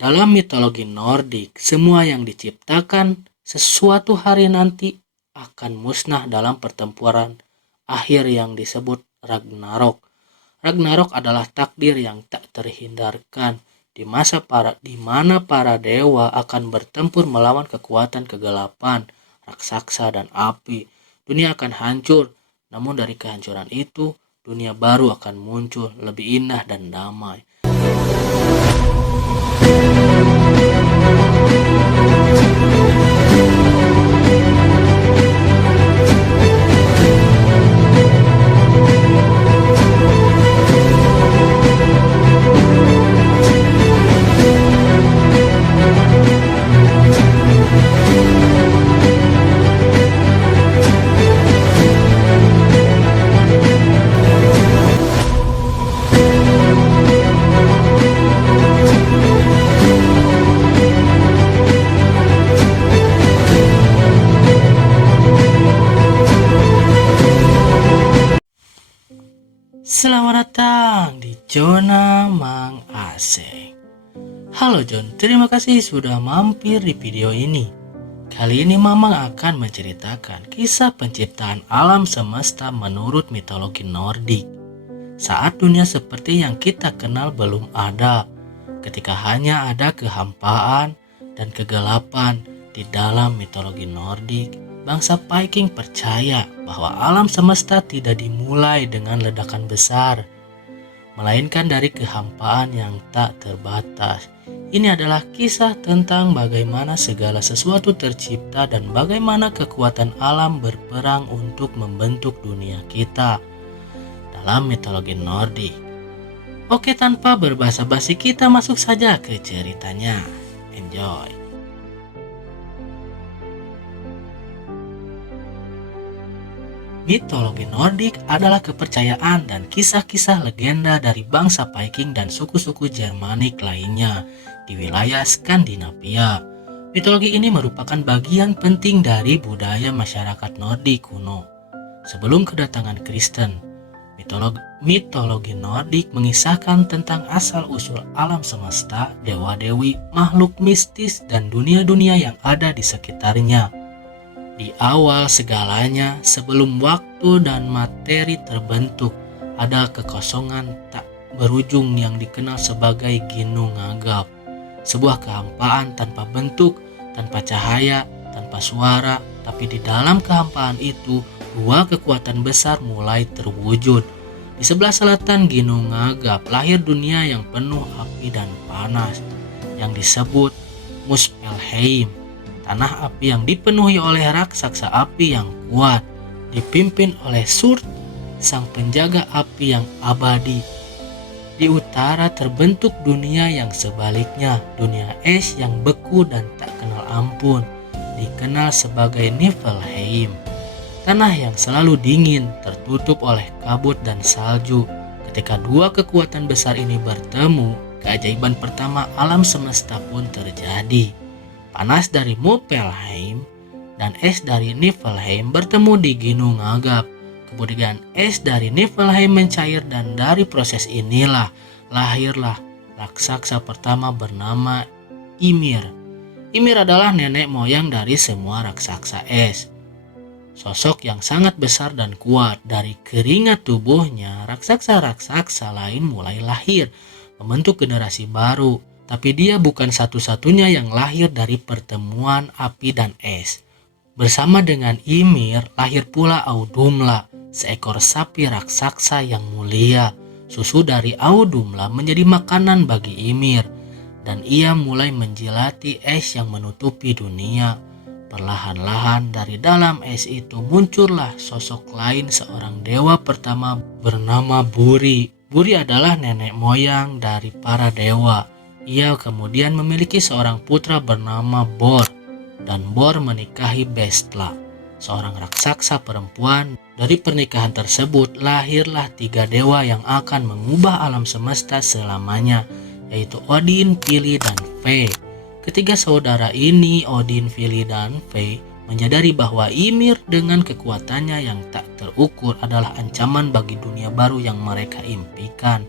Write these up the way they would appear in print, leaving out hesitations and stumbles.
Dalam mitologi Nordik, semua yang diciptakan sesuatu hari nanti akan musnah dalam pertempuran akhir yang disebut Ragnarok. Ragnarok adalah takdir yang tak terhindarkan di mana para dewa akan bertempur melawan kekuatan kegelapan, raksasa dan api. Dunia akan hancur, namun dari kehancuran itu dunia baru akan muncul lebih indah dan damai. Selamat datang di Zona Mang Aseng. Halo John, terima kasih sudah mampir di video ini. Kali ini Mamang akan menceritakan kisah penciptaan alam semesta menurut mitologi Nordik. Saat dunia seperti yang kita kenal belum ada, ketika hanya ada kehampaan dan kegelapan di dalam mitologi Nordik, bangsa Viking percaya bahwa alam semesta tidak dimulai dengan ledakan besar, melainkan dari kehampaan yang tak terbatas. Ini adalah kisah tentang bagaimana segala sesuatu tercipta dan bagaimana kekuatan alam berperang untuk membentuk dunia kita dalam mitologi Nordik. Oke, tanpa berbasa-basi kita masuk saja ke ceritanya. Enjoy. Mitologi Nordik adalah kepercayaan dan kisah-kisah legenda dari bangsa Viking dan suku-suku Germanik lainnya di wilayah Skandinavia. Mitologi ini merupakan bagian penting dari budaya masyarakat Nordik kuno. Sebelum kedatangan Kristen, mitologi Nordik mengisahkan tentang asal-usul alam semesta, dewa-dewi, makhluk mistis, dan dunia-dunia yang ada di sekitarnya. Di awal segalanya, sebelum waktu dan materi terbentuk, ada kekosongan tak berujung yang dikenal sebagai Ginnungagap. Sebuah kehampaan tanpa bentuk, tanpa cahaya, tanpa suara, tapi di dalam kehampaan itu, dua kekuatan besar mulai terwujud. Di sebelah selatan Ginnungagap lahir dunia yang penuh api dan panas, yang disebut Muspelheim. Tanah api yang dipenuhi oleh raksasa api yang kuat, dipimpin oleh Surd, sang penjaga api yang abadi. Di utara terbentuk dunia yang sebaliknya, dunia es yang beku dan tak kenal ampun, dikenal sebagai Niflheim. Tanah yang selalu dingin, tertutup oleh kabut dan salju. Ketika dua kekuatan besar ini bertemu, keajaiban pertama alam semesta pun terjadi. Panas dari Muspelheim dan es dari Niflheim bertemu di Ginnungagap. Kemudian es dari Niflheim mencair dan dari proses inilah lahirlah raksasa pertama bernama Ymir. Ymir adalah nenek moyang dari semua raksasa es. Sosok yang sangat besar dan kuat. Dari keringat tubuhnya, raksasa-raksasa lain mulai lahir, membentuk generasi baru. Tapi dia bukan satu-satunya yang lahir dari pertemuan api dan es. Bersama dengan Ymir lahir pula Audumla, seekor sapi raksasa yang mulia. Susu dari Audumla menjadi makanan bagi Ymir, dan ia mulai menjilati es yang menutupi dunia. Perlahan-lahan dari dalam es itu muncullah sosok lain, seorang dewa pertama bernama Buri. Buri adalah nenek moyang dari para dewa. Ia kemudian memiliki seorang putra bernama Bor, dan Bor menikahi Bestla, seorang raksasa perempuan. Dari pernikahan tersebut lahirlah tiga dewa yang akan mengubah alam semesta selamanya, yaitu Odin, Vili, dan Ve. Ketiga saudara ini, Odin, Vili, dan Ve, menyadari bahwa Ymir dengan kekuatannya yang tak terukur adalah ancaman bagi dunia baru yang mereka impikan.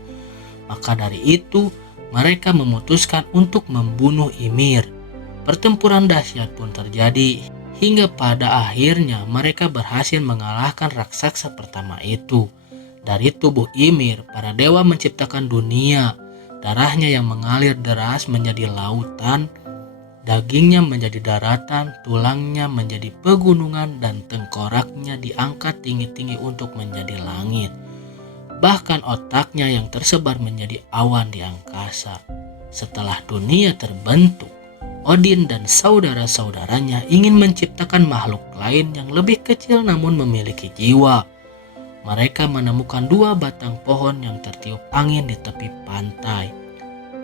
Maka dari itu, mereka memutuskan untuk membunuh Ymir. Pertempuran dahsyat pun terjadi hingga pada akhirnya mereka berhasil mengalahkan raksasa pertama itu. Dari tubuh Ymir, para dewa menciptakan dunia. Darahnya yang mengalir deras menjadi lautan, dagingnya menjadi daratan, tulangnya menjadi pegunungan, dan tengkoraknya diangkat tinggi-tinggi untuk menjadi langit. Bahkan otaknya yang tersebar menjadi awan di angkasa. Setelah dunia terbentuk, Odin dan saudara-saudaranya ingin menciptakan makhluk lain yang lebih kecil namun memiliki jiwa. Mereka menemukan 2 batang pohon yang tertiup angin di tepi pantai.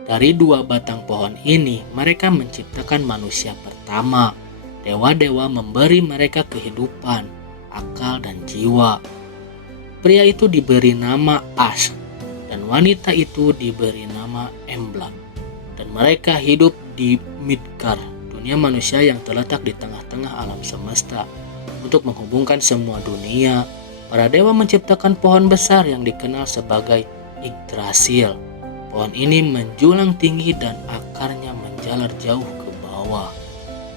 Dari 2 batang pohon ini, mereka menciptakan manusia pertama. Dewa-dewa memberi mereka kehidupan, akal, dan jiwa. Pria itu diberi nama As, dan wanita itu diberi nama Embla. Dan mereka hidup di Midgard, dunia manusia yang terletak di tengah-tengah alam semesta. Untuk menghubungkan semua dunia, para dewa menciptakan pohon besar yang dikenal sebagai Yggdrasil. Pohon ini menjulang tinggi dan akarnya menjalar jauh ke bawah,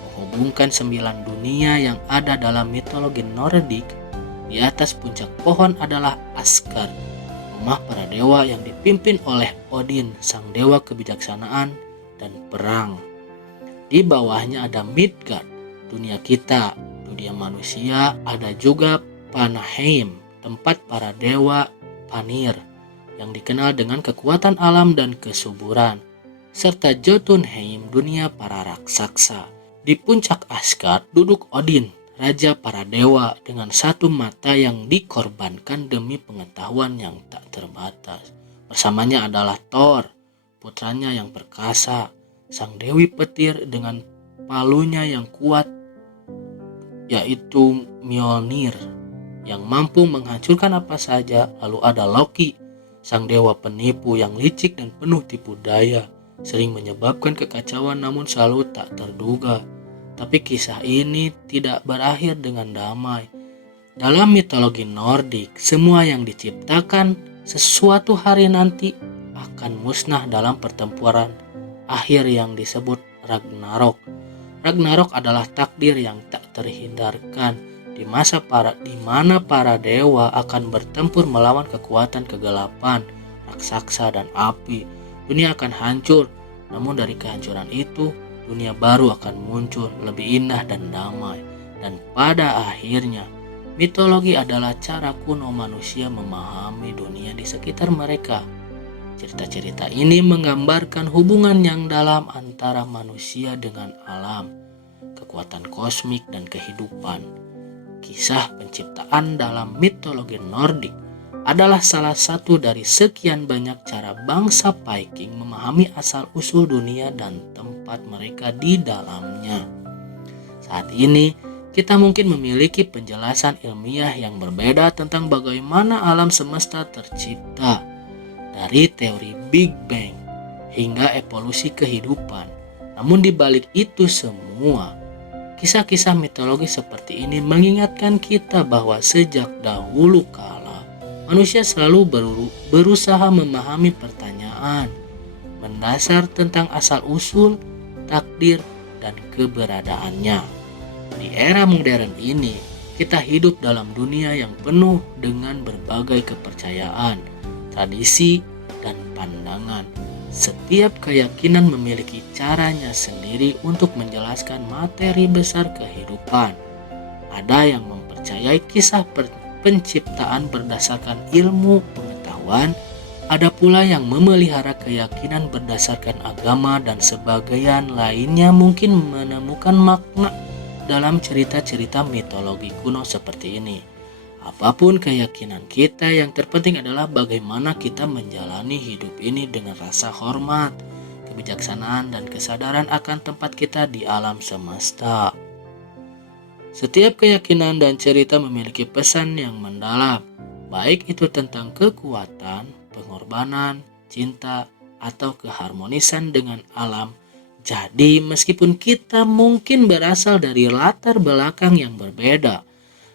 menghubungkan 9 dunia yang ada dalam mitologi Nordik. Di atas puncak pohon adalah Asgard, rumah para dewa yang dipimpin oleh Odin, sang dewa kebijaksanaan dan perang. Di bawahnya ada Midgard, dunia kita, dunia manusia. Ada juga Vanaheim, tempat para dewa Vanir yang dikenal dengan kekuatan alam dan kesuburan, serta Jotunheim, dunia para raksasa. Di puncak Asgard duduk Odin, raja para dewa dengan 1 mata yang dikorbankan demi pengetahuan yang tak terbatas. Bersamanya adalah Thor, putranya yang perkasa, sang dewi petir dengan palunya yang kuat, yaitu Mjolnir, yang mampu menghancurkan apa saja. Lalu ada Loki, sang dewa penipu yang licik dan penuh tipu daya, sering menyebabkan kekacauan namun selalu tak terduga. Tapi kisah ini tidak berakhir dengan damai. Dalam mitologi Nordik, semua yang diciptakan sesuatu hari nanti akan musnah dalam pertempuran akhir yang disebut Ragnarok. Ragnarok adalah takdir yang tak terhindarkan, di mana para dewa akan bertempur melawan kekuatan kegelapan, raksasa, dan api. Dunia akan hancur, namun dari kehancuran itu dunia baru akan muncul, lebih indah dan damai. Dan pada akhirnya, mitologi adalah cara kuno manusia memahami dunia di sekitar mereka. Cerita-cerita ini menggambarkan hubungan yang dalam antara manusia dengan alam, kekuatan kosmik, dan kehidupan. Kisah penciptaan dalam mitologi Nordik adalah salah satu dari sekian banyak cara bangsa Viking memahami asal-usul dunia dan tempat mereka di dalamnya. Saat ini, kita mungkin memiliki penjelasan ilmiah yang berbeda tentang bagaimana alam semesta tercipta, dari teori Big Bang hingga evolusi kehidupan. Namun di balik itu semua, kisah-kisah mitologi seperti ini mengingatkan kita bahwa sejak dahulu kala manusia selalu berusaha memahami pertanyaan mendasar tentang asal-usul, takdir, dan keberadaannya. Di era modern ini, kita hidup dalam dunia yang penuh dengan berbagai kepercayaan, tradisi, dan pandangan. Setiap keyakinan memiliki caranya sendiri untuk menjelaskan materi besar kehidupan. Ada yang mempercayai kisah penciptaan berdasarkan ilmu pengetahuan, ada pula yang memelihara keyakinan berdasarkan agama, dan sebagian lainnya mungkin menemukan makna dalam cerita-cerita mitologi kuno seperti ini. Apapun keyakinan kita, yang terpenting adalah bagaimana kita menjalani hidup ini dengan rasa hormat, kebijaksanaan, dan kesadaran akan tempat kita di alam semesta. Setiap keyakinan dan cerita memiliki pesan yang mendalam, baik itu tentang kekuatan, pengorbanan, cinta, atau keharmonisan dengan alam. Jadi, meskipun kita mungkin berasal dari latar belakang yang berbeda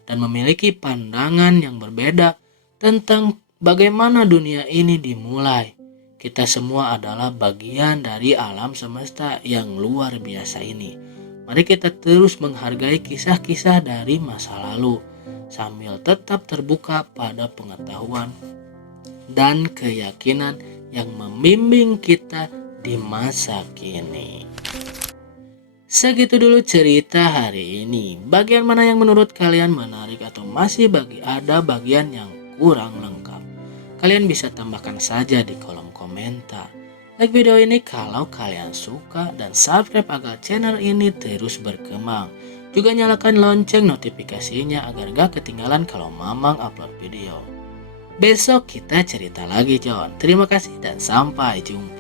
dan memiliki pandangan yang berbeda tentang bagaimana dunia ini dimulai, Kita semua adalah bagian dari alam semesta yang luar biasa ini. Mari kita terus menghargai kisah-kisah dari masa lalu, sambil tetap terbuka pada pengetahuan dan keyakinan yang membimbing kita di masa kini. Segitu dulu cerita hari ini. Bagian mana yang menurut kalian menarik atau masih ada bagian yang kurang lengkap? Kalian bisa tambahkan saja di kolom komentar. Like video ini kalau kalian suka dan subscribe agar channel ini terus berkembang. Juga nyalakan lonceng notifikasinya agar gak ketinggalan kalau Mamang upload video. Besok kita cerita lagi, John. Terima kasih dan sampai jumpa.